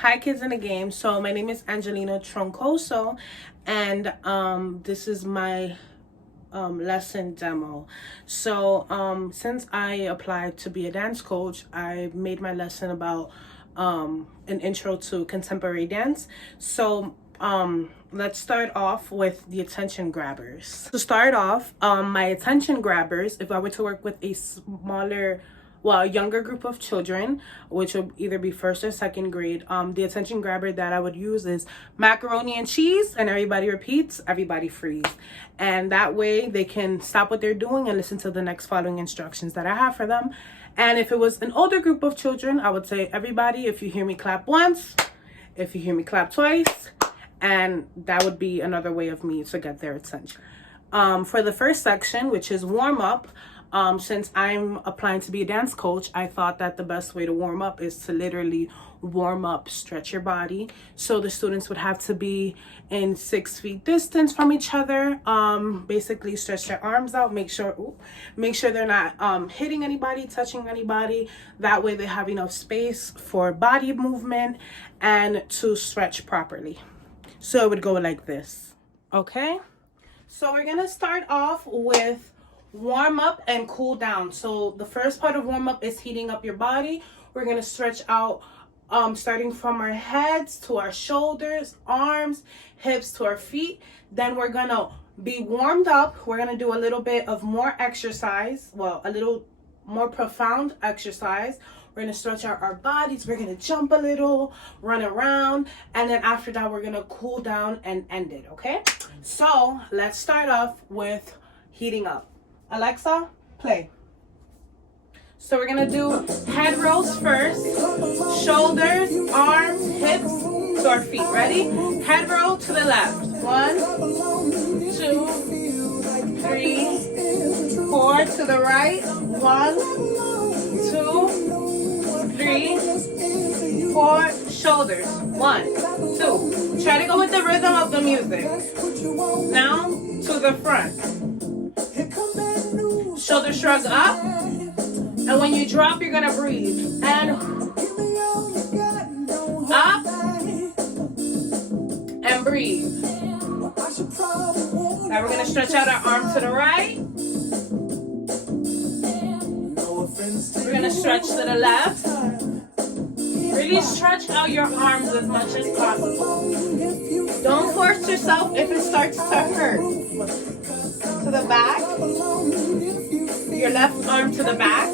Hi kids in the game. So my name is Angelina Troncoso, and this is my lesson demo. So since I applied to be a dance coach, I made my lesson about an intro to contemporary dance. So let's start off with the attention grabbers. To start off, my attention grabbers, if I were to work with a younger group of children, which will either be first or second grade, the attention grabber that I would use is macaroni and cheese, and everybody repeats, everybody freeze. And that way they can stop what they're doing and listen to the next following instructions that I have for them. And if it was an older group of children, I would say, everybody, if you hear me clap once, if you hear me clap twice, and that would be another way of me to get their attention. For the first section, which is warm up, since I'm applying to be a dance coach, I thought that the best way to warm up is to literally warm up, stretch your body. So the students would have to be in 6 feet distance from each other. Basically stretch their arms out, make sure they're not hitting anybody, touching anybody. That way they have enough space for body movement and to stretch properly. So it would go like this. Okay, so we're gonna start off with warm up and cool down. So the first part of warm up is heating up your body. We're gonna stretch out starting from our heads to our shoulders, arms, hips to our feet. Then we're gonna be warmed up. We're gonna do a little bit of more exercise, a little more profound exercise. We're gonna stretch out our bodies, we're gonna jump a little, run around, and then after that we're gonna cool down and end it. Okay, so let's start off with heating up. Alexa, play. So we're gonna do head rolls first, shoulders, arms, hips to our feet. Ready? Head roll to the left. 1, 2, 3, 4 to the right. 1, 2, 3, 4. Shoulders. 1, 2. Try to go with the rhythm of the music. Now to the front. Shoulder shrug up, and when you drop, you're gonna breathe. And up, and breathe. Now we're gonna stretch out our arm to the right. We're gonna stretch to the left. Really stretch out your arms as much as possible. Don't force yourself if it starts to hurt. To the back. Your left arm to the back.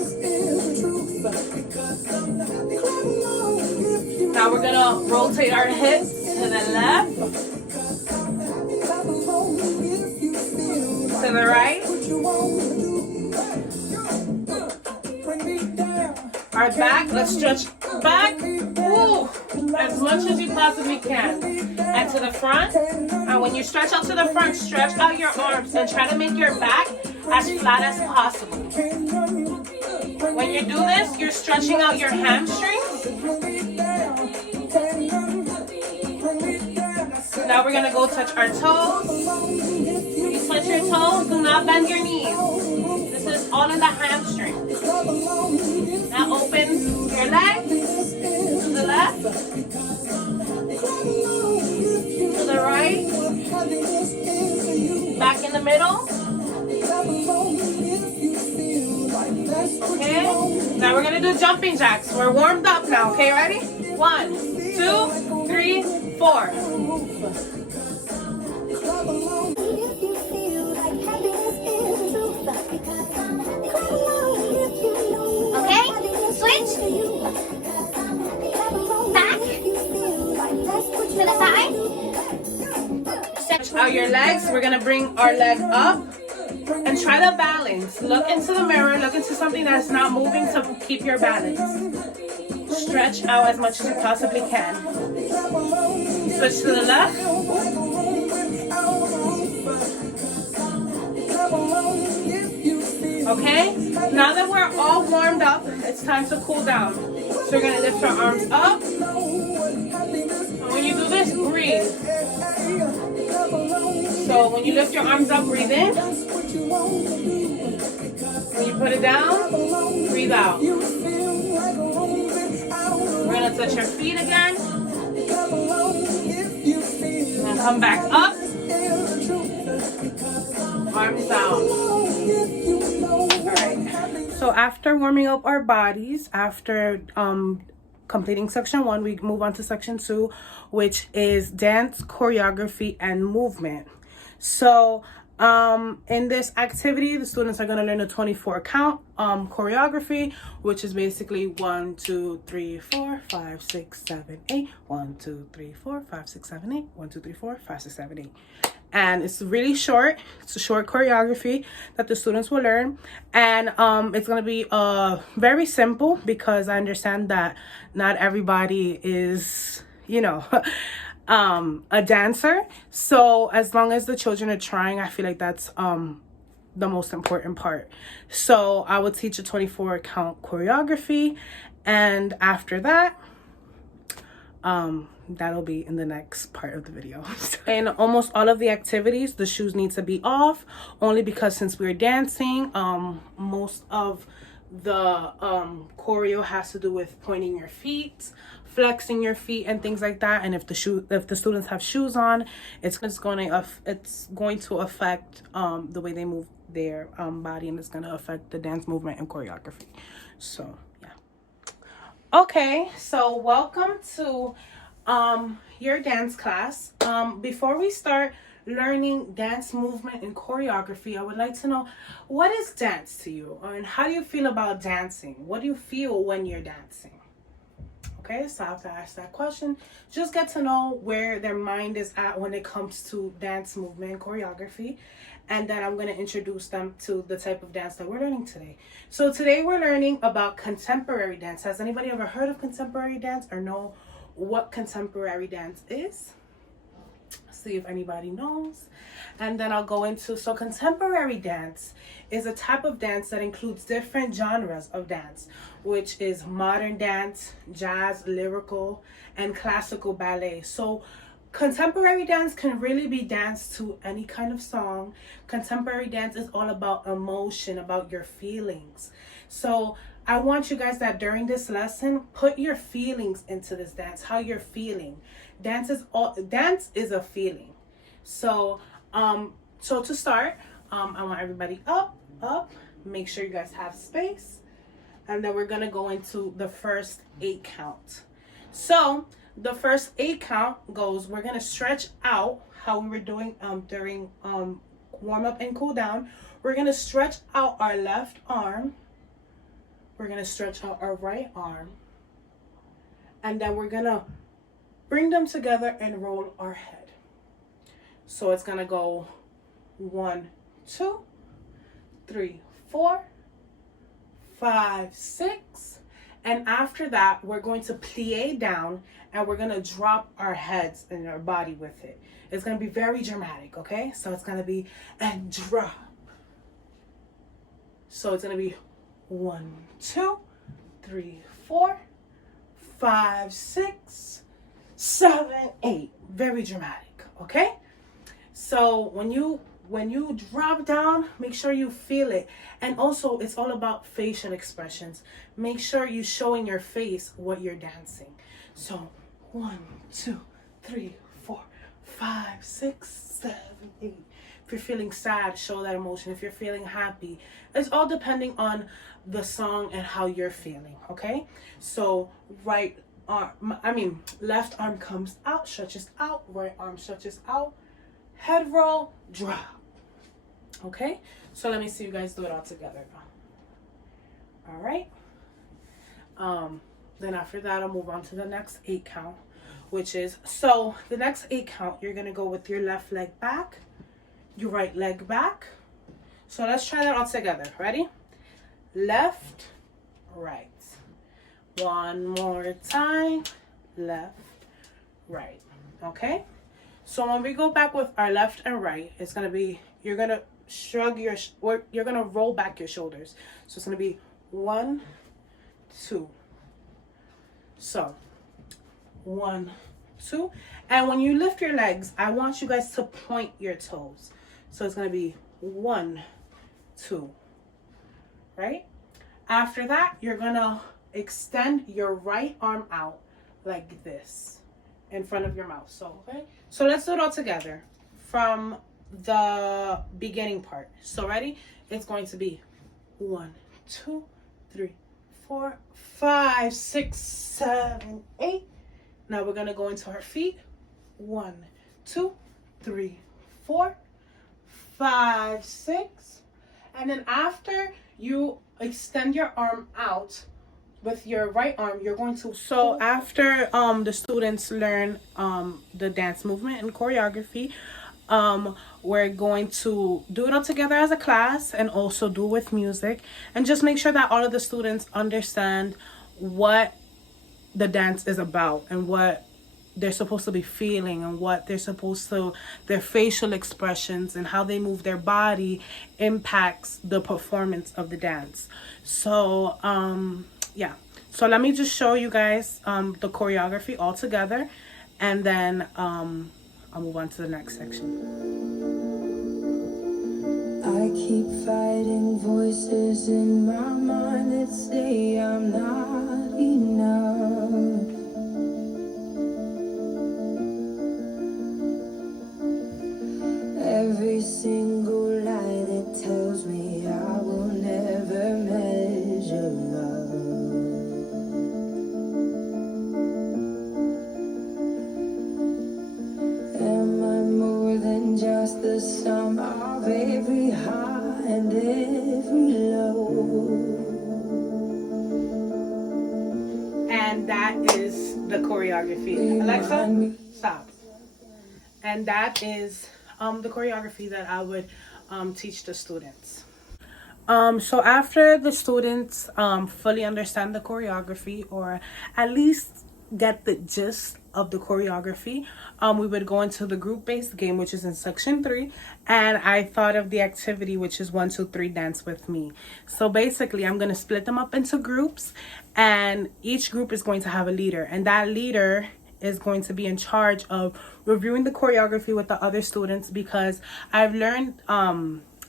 Now we're gonna rotate our hips to the left, to the right. Our back, let's stretch back. Woo, as much as you possibly can. And to the front. And when you stretch out to the front, stretch out your arms and try to make your back as flat as possible. When you do this, you're stretching out your hamstrings. Now we're gonna go touch our toes. When you touch your toes, do not bend your knees. This is all in the hamstring. Now open your legs to the left, to the right, back in the middle. Okay, now we're gonna do jumping jacks. We're warmed up now, okay, ready? 1, 2, 3, 4. Okay, switch. Back. To the side. Stretch out your legs. We're gonna bring our leg up and try to balance. Look into the mirror, look into something that's not moving to keep your balance. Stretch out as much as you possibly can. Switch to the left. Okay, now that we're all warmed up, it's time to cool down. So we're gonna lift our arms up. And when you do this, breathe. So when you lift your arms up, breathe in. When you put it down, breathe out. We're gonna touch our feet again. And come back up. Arms down. Alright. So after warming up our bodies, after completing section 1, we move on to section 2, which is dance, choreography, and movement. So in this activity, the students are going to learn a 24 count choreography, which is basically 1 2 3 4 5 6 7 8 1 2 3 4 5 6 7 8 1 2 3 4 5 6 7 8. And it's really short. It's a short choreography that the students will learn, and it's going to be very simple, because I understand that not everybody is, you know, a dancer. So as long as the children are trying, I feel like that's the most important part. So I will teach a 24 count choreography, and after that that'll be in the next part of the video. In almost all of the activities, the shoes need to be off, only because since we're dancing, most of the choreo has to do with pointing your feet, flexing your feet, and things like that. And if the students have shoes on, it's going to affect the way they move their body, and it's going to affect the dance movement and choreography. So yeah. Okay, so welcome to your dance class. Before we start learning dance movement and choreography, I would like to know, what is dance to you, and how do you feel about dancing? What do you feel when you're dancing? Okay, so after I ask that question, just get to know where their mind is at when it comes to dance movement and choreography, and then I'm going to introduce them to the type of dance that we're learning today. So today we're learning about contemporary dance. Has anybody ever heard of contemporary dance or know what contemporary dance is? See if anybody knows. And then I'll go into, so contemporary dance is a type of dance that includes different genres of dance, which is modern dance, jazz, lyrical, and classical ballet. So contemporary dance can really be danced to any kind of song. Contemporary dance is all about emotion, about your feelings. So I want you guys that during this lesson, put your feelings into this dance, how you're feeling. Dance is a feeling. So so to start, I want everybody up, make sure you guys have space, and then we're gonna go into the first 8 count. So the first 8 count goes, we're gonna stretch out how we were doing during warm up and cool down. We're gonna stretch out our left arm, we're gonna stretch out our right arm, and then we're gonna bring them together and roll our head. So it's gonna go 1 2 3 4 5 6, and after that we're going to plie down, and we're gonna drop our heads and our body with it. It's gonna be very dramatic, okay? So it's gonna be and drop. So it's gonna be 1 2 3 4 5 6 7 8. Very dramatic, okay? So when you drop down, make sure you feel it. And also, it's all about facial expressions. Make sure you're showing your face what you're dancing. So 1 2 3 4 5 6 7 8. If you're feeling sad, show that emotion. If you're feeling happy, it's all depending on the song and how you're feeling, okay? So left arm comes out, stretches out, right arm stretches out, head roll, drop. Okay, so let me see you guys do it all together now. All right. Then after that, I'll move on to the next 8 count, which is, so the next 8 count, you're gonna go with your left leg back, your right leg back. So let's try that all together. Ready? Left, right. One more time. Left, right. Okay? So when we go back with our left and right, it's going to be, you're going to you're going to roll back your shoulders. So it's going to be 1 2. So 1 2. And when you lift your legs, I want you guys to point your toes. So it's going to be 1 2. Right? After that, you're going to extend your right arm out like this. in front of your mouth. So, okay. So let's do it all together from the beginning part. So ready? It's going to be 1, 2, 3, 4, 5, 6, 7, 8. Now we're gonna go into our feet. 1, 2, 3, 4, 5, 6. And then after you extend your arm out with your right arm, you're going to. So after the students learn the dance movement and choreography, we're going to do it all together as a class and also do it with music, and just make sure that all of the students understand what the dance is about and what they're supposed to be feeling and what they're supposed to, their facial expressions and how they move their body impacts the performance of the dance. So yeah, so let me just show you guys the choreography all together, and then I'll move on to the next section. I keep fighting voices in my mind that say I'm not enough. Every single lie that tells me I will never measure up. Am I more than just the sum of every high and every low? And that is the choreography. Alexa, stop. And that is the choreography that I would teach the students. So after the students fully understand the choreography, or at least get the gist of the choreography, we would go into the group-based game, which is in section 3, and I thought of the activity, which is 1, 2, 3 dance with me. So basically I'm going to split them up into groups, and each group is going to have a leader, and that leader is going to be in charge of reviewing the choreography with the other students, because I've learned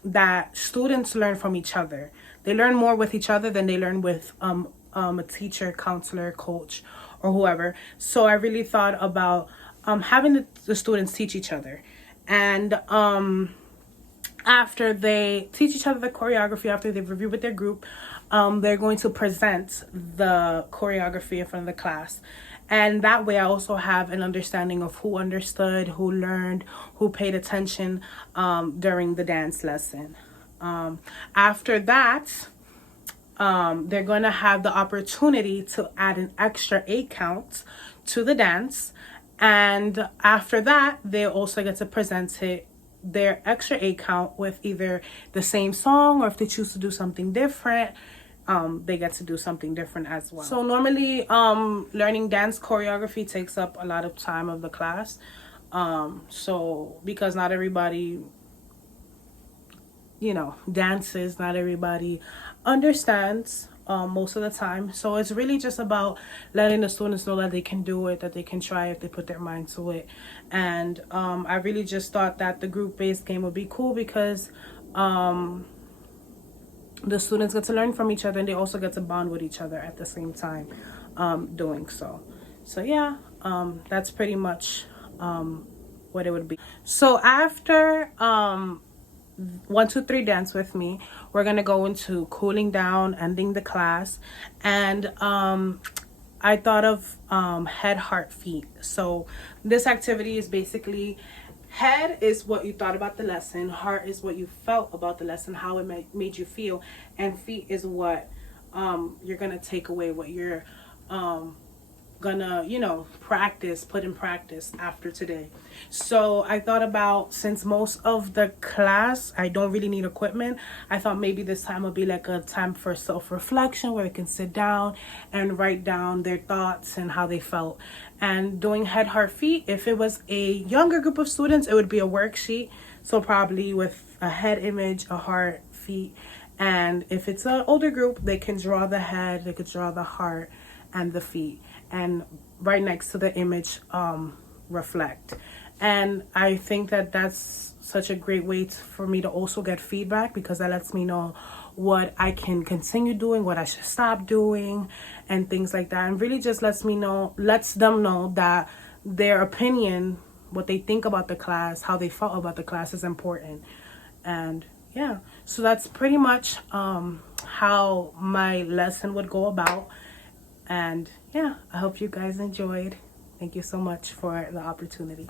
that students learn from each other. They learn more with each other than they learn with a teacher, counselor, coach, or whoever. So I really thought about having the students teach each other. And after they teach each other the choreography, after they've reviewed with their group, they're going to present the choreography in front of the class. And that way I also have an understanding of who understood, who learned, who paid attention during the dance lesson. After that, they're going to have the opportunity to add an extra 8 count to the dance. And after that, they also get to present their extra 8 count with either the same song, or if they choose to do something different, they get to do something different as well. So normally learning dance choreography takes up a lot of time of the class. So because not everybody, dances, not everybody understands most of the time. So it's really just about letting the students know that they can do it, that they can try if they put their mind to it. And I really just thought that the group-based game would be cool, because the students get to learn from each other, and they also get to bond with each other at the same time doing so. So yeah, that's pretty much what it would be. So after 1, 2, 3 dance with me, we're gonna go into cooling down, ending the class, and I thought of head, heart, feet. So this activity is basically, head is what you thought about the lesson, heart is what you felt about the lesson, how it made you feel, and feet is what you're gonna take away, what you're gonna put in practice after today. So I thought about, since most of the class I don't really need equipment, I thought maybe this time would be like a time for self-reflection, where they can sit down and write down their thoughts and how they felt. And doing head, heart, feet, if it was a younger group of students, it would be a worksheet, so probably with a head image, a heart, feet. And if it's an older group, they can draw the head, they could draw the heart and the feet, and right next to the image reflect. And I think that that's such a great way for me to also get feedback, because that lets me know what I can continue doing, what I should stop doing, and things like that. And really just lets them know that their opinion, what they think about the class, how they felt about the class is important. And yeah, so that's pretty much how my lesson would go about. And yeah, I hope you guys enjoyed. Thank you so much for the opportunity.